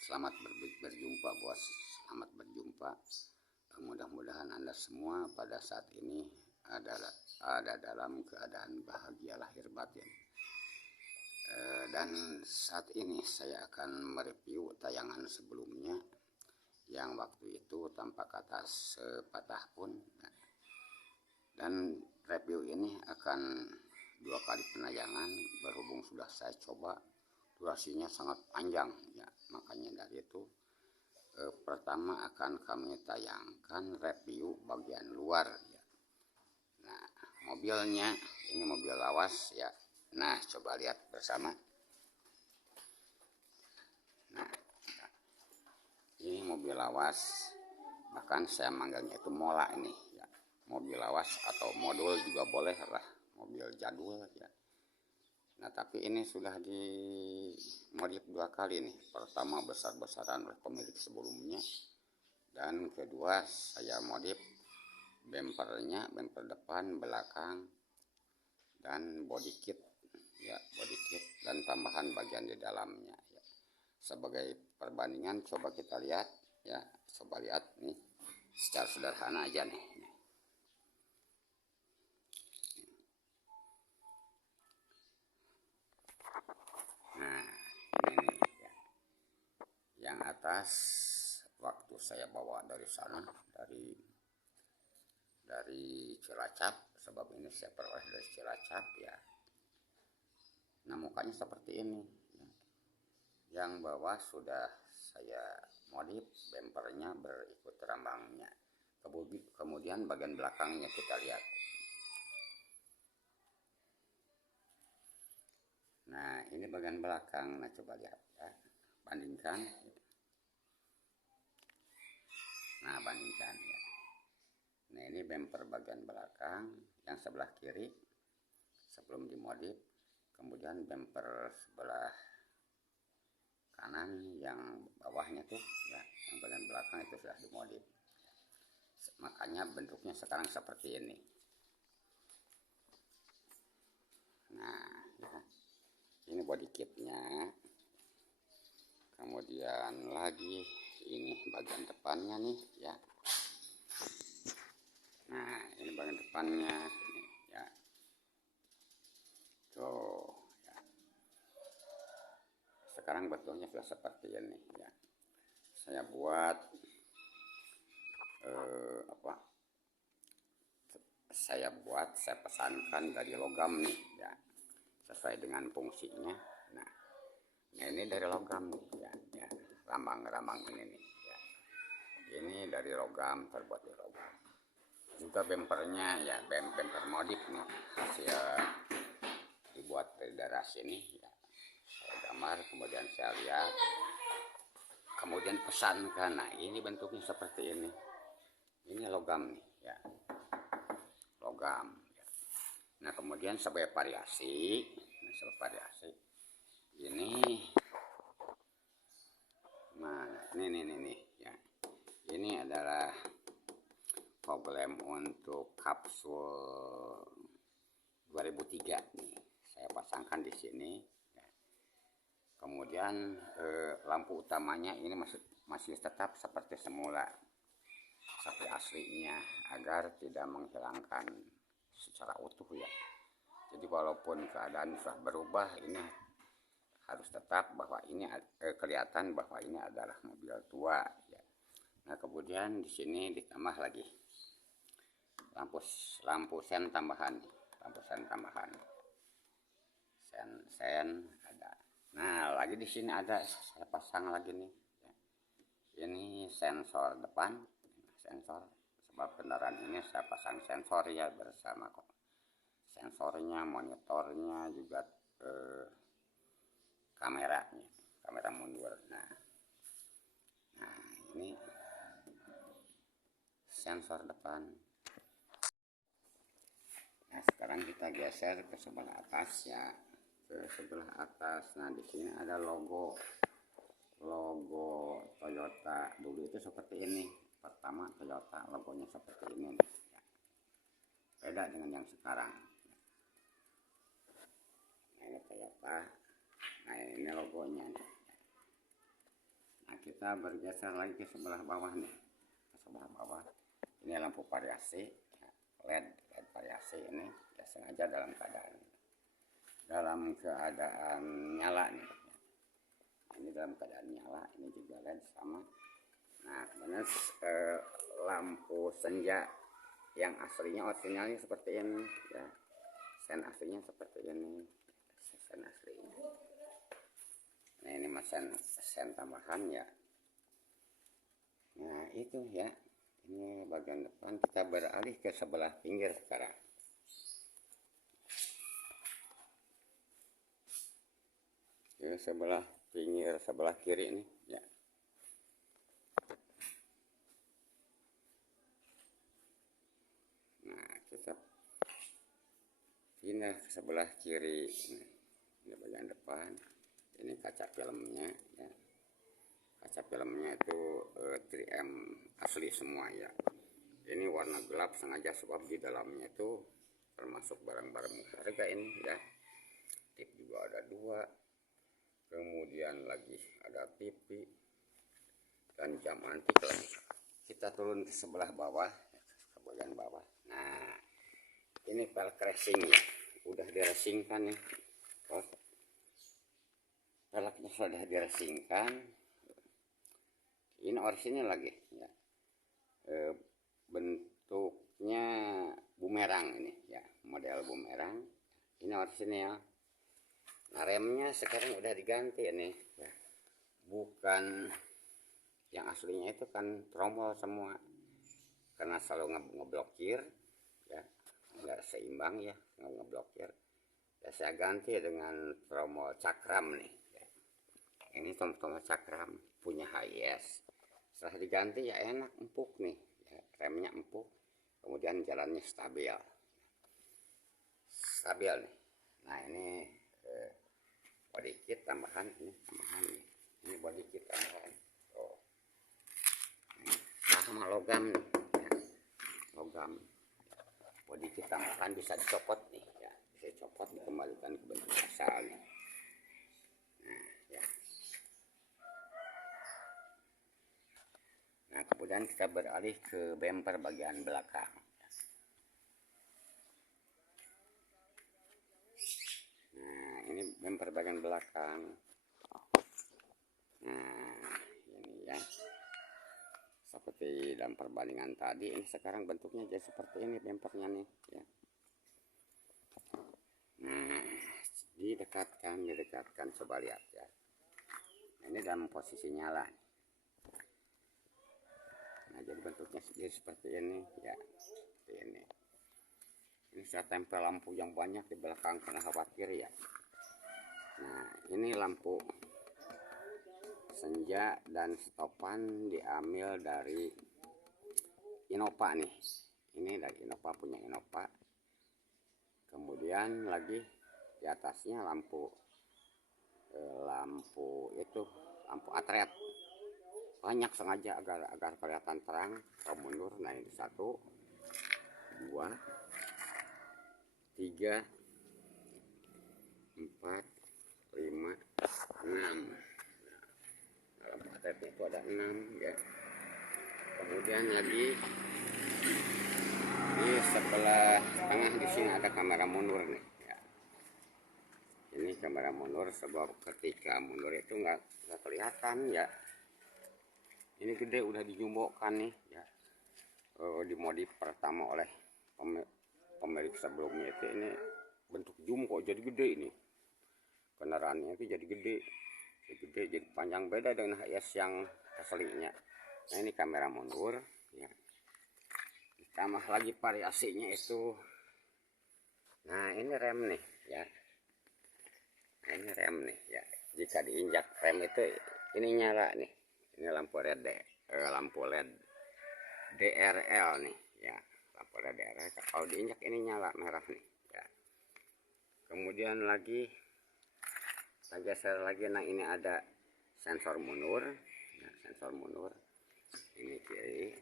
Selamat berjumpa bos, selamat berjumpa. Mudah-mudahan Anda semua pada saat ini ada dalam keadaan bahagia lahir batin. Dan saat ini saya akan mereview tayangan sebelumnya yang waktu itu tanpa kata sepatah pun. Dan review ini akan 2 kali penayangan berhubung sudah saya coba, durasinya sangat panjang ya, makanya dari itu pertama akan kami tayangkan review bagian luar ya. Nah, mobilnya ini mobil lawas ya. Nah, coba lihat bersama. Nah, ini mobil lawas, bahkan saya manggilnya itu mola ini ya. Mobil lawas atau modul juga boleh lah, mobil jadul ya. Nah, tapi ini sudah dimodif 2 kali nih. Pertama besar-besaran oleh pemilik sebelumnya, dan kedua saya modif bempernya, bemper depan, belakang, dan body kit ya, body kit dan tambahan bagian di dalamnya ya. Sebagai perbandingan coba kita lihat ya, coba lihat nih secara sederhana aja nih. Nah, ini ya. Yang atas waktu saya bawa dari sana, dari Cilacap, sebab ini saya peroleh dari Cilacap ya. Nah, mukanya seperti ini ya. Yang bawah sudah saya modif, bempernya berikut rambangnya. Kemudian bagian belakangnya kita lihat. Nah, ini bagian belakang. Nah, coba lihat ya, bandingkan. Nah, bandingkan ya. Nah, ini bemper bagian belakang yang sebelah kiri sebelum dimodif. Kemudian bemper sebelah kanan yang bawahnya tuh ya, yang bagian belakang itu sudah dimodif. Makanya bentuknya sekarang seperti ini. Nah, ya. Ini body kitnya. Kemudian lagi ini bagian depannya nih ya. Nah, ini bagian depannya ini ya. Tuh ya. Sekarang bentuknya sudah seperti ini ya. Saya buat saya pesankan dari logam nih ya, sesuai dengan fungsinya. Nah, ini dari logam nih ya, ya. Rambang ini nih ya. Ini dari logam, terbuat dari logam. Juga bempernya ya, bemper modif nih, hasil dibuat dari daerah sini ya. Saya gambar, kemudian saya lihat, kemudian pesankan. Nah, ini bentuknya seperti ini. Ini logam nih ya, logam ya. Nah, kemudian sebagai variasi, ini mana ini ya. Ini adalah problem untuk kapsul 2003 nih, saya pasangkan di sini ya. Kemudian lampu utamanya ini masih tetap seperti semula, seperti aslinya, agar tidak menghilangkan secara utuh ya. Jadi walaupun keadaan sudah berubah, ini harus tetap bahwa ini kelihatan bahwa ini adalah mobil tua ya. Nah, kemudian di sini ditambah lagi lampu sen tambahan, sen ada. Nah, lagi di sini ada, saya pasang lagi nih ya. Ini sensor depan, sensor, sebab kendaraan ini saya pasang sensor ya bersama kok. Sensornya, monitornya, juga kameranya, kamera mundur. Nah, ini sensor depan. Nah, sekarang kita geser ke sebelah atas ya, ke sebelah atas. Nah, di sini ada logo Toyota. Dulu itu seperti ini. Pertama Toyota logonya seperti ini nih ya. Beda dengan yang sekarang. Nah, ini Toyota. Nah, ini logonya nih. Nah, kita bergeser lagi ke sebelah bawah nih, ke sebelah bawah. Ini lampu variasi ya, LED variasi ini ya, sengaja dalam keadaan nyala nih. Ini dalam keadaan nyala, ini juga LED sama. Nah, kemudian lampu senja yang aslinya originalnya seperti ini ya, sen aslinya seperti ini, sen aslinya. Nah, ini sen tambahan ya. Nah, itu ya, ini bagian depan. Kita beralih ke sebelah pinggir sekarang. Ke sebelah pinggir sebelah kiri ini ya. Nah, kita pindah ke sebelah kiri. Ini bagian depan. Ini kaca filmnya ya. Kaca filmnya itu 3M asli semua ya. Ini warna gelap sengaja sebab di dalamnya itu termasuk barang-barang berharga ini ya. Tip juga ada 2. Kemudian lagi ada TV dan jam antik lagi. Kita turun ke sebelah bawah, ke bagian bawah. Nah, ini velg racing ya, udah diracingkan nih. Velgnya sudah diracingkan. Ini orisinil lagi ya. Bentuknya bumerang ini ya, model bumerang. Ini orisinil. Nah, remnya sekarang udah diganti ini ya. Bukan yang aslinya itu kan tromol semua, karena selalu ngeblokir ya, nggak seimbang ya, ngeblokir ya. Saya ganti dengan tromol cakram nih ya. Ini tromol cakram punya HS. Setelah diganti ya enak, empuk nih ya, remnya empuk, kemudian jalannya stabil nih. Nah, ini body kit tambahan, ini tambahan nih. Ini body kit tambahan. Sama logam nih ya. Logam body kit tambahan bisa dicopot nih ya, bisa dicopot dikembalikan ke bentuk asal nih. Nah ya. Nah, kemudian kita beralih ke bumper bagian belakang. Nah, ini bumper bagian belakang. Nah, ini ya. Seperti dalam perbandingan tadi, ini sekarang bentuknya jadi seperti ini bumpernya nih ya. Nah, didekatkan, coba lihat ya. Ini dalam posisi nyala. Nah, jadi bentuknya jadi seperti ini ya, seperti ini. Ini saya tempel lampu yang banyak di belakang karena khawatir ya. Nah, ini lampu senja dan stopan diambil dari Innova nih. Ini dari Innova, punya Innova. Kemudian lagi di atasnya lampu atret. Banyak sengaja agar kelihatan terang. Kalau mundur, nah ini 1, 2, 3, 4, 5, 6. Lampu atretnya itu ada 6 ya. Kemudian lagi di sebelah tengah di sini ada kamera mundur nih ya. Ini kamera mundur sebab ketika mundur itu nggak kelihatan ya. Ini gede, udah dijumbokkan nih ya. Dimodif pertama oleh pemilik sebelumnya itu, ini bentuk jumbo jadi gede ini. Kendaraannya itu jadi gede, jadi panjang, beda dengan HS yang aslinya. Nah, ini kamera mundur ya. Ditambah lagi variasinya itu. Nah, ini rem nih ya. Nah, ini rem nih ya. Jika diinjak rem itu ini nyala nih. Ini lampu LED, DRL nih ya. Lampu LED DRL. Kalau diinjak ini nyala merah nih ya. Kemudian lagi geser lagi. Nah, ini ada sensor mundur ya, sensor mundur. Ini kiri,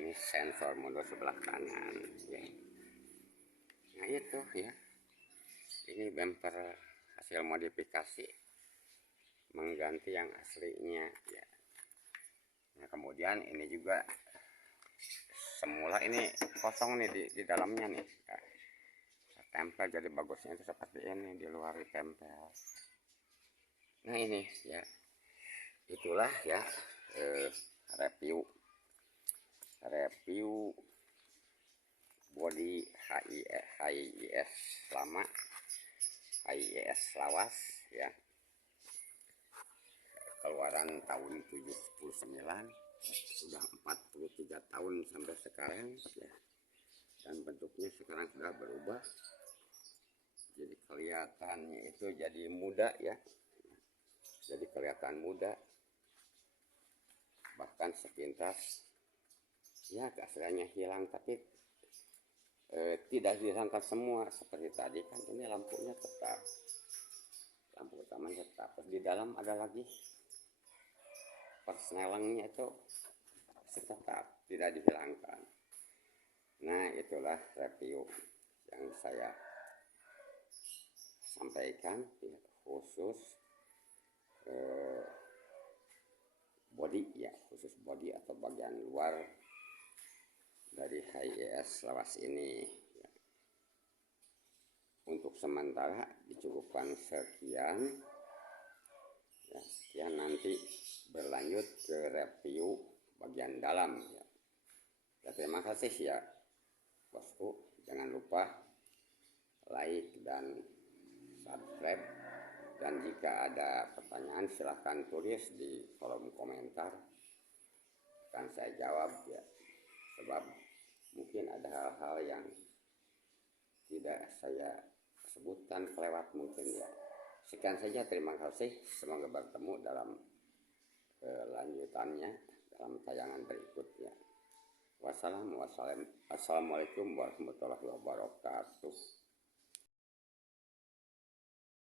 ini sensor mundur sebelah kanan ya. Nah, itu ya. Ini bumper hasil modifikasi mengganti yang aslinya ya. Nah, kemudian ini juga semula ini kosong nih di dalamnya nih ya. Tempel, jadi bagusnya itu seperti ini, di luar ditempel. Nah ini ya, itulah ya review body HIS lama, HIS lawas ya, keluaran tahun 79, sudah 43 tahun sampai sekarang ya. Dan bentuknya sekarang sudah berubah, jadi kelihatannya itu jadi muda ya, jadi kelihatan muda, bahkan sepintas ya keasliannya hilang, tapi tidak dihilangkan semua seperti tadi kan. Ini lampunya tetap, lampu utamanya tetap, terus di dalam ada lagi persnelengnya itu tetap tidak dihilangkan. Nah itulah review yang saya sampaikan ya, khusus body ya, khusus body atau bagian luar dari HIS lawas ini ya. Untuk sementara dicukupkan sekian ya, sekian, nanti berlanjut ke review bagian dalam ya. Ya terima kasih ya bosku, jangan lupa like dan subscribe, dan jika ada pertanyaan silahkan tulis di kolom komentar, akan saya jawab ya, sebab mungkin ada hal-hal yang tidak saya sebutkan kelewat mungkin ya. Sekian saja, terima kasih, semoga bertemu dalam lanjutannya dalam tayangan berikutnya. Wassalamualaikum warahmatullahi wabarakatuh.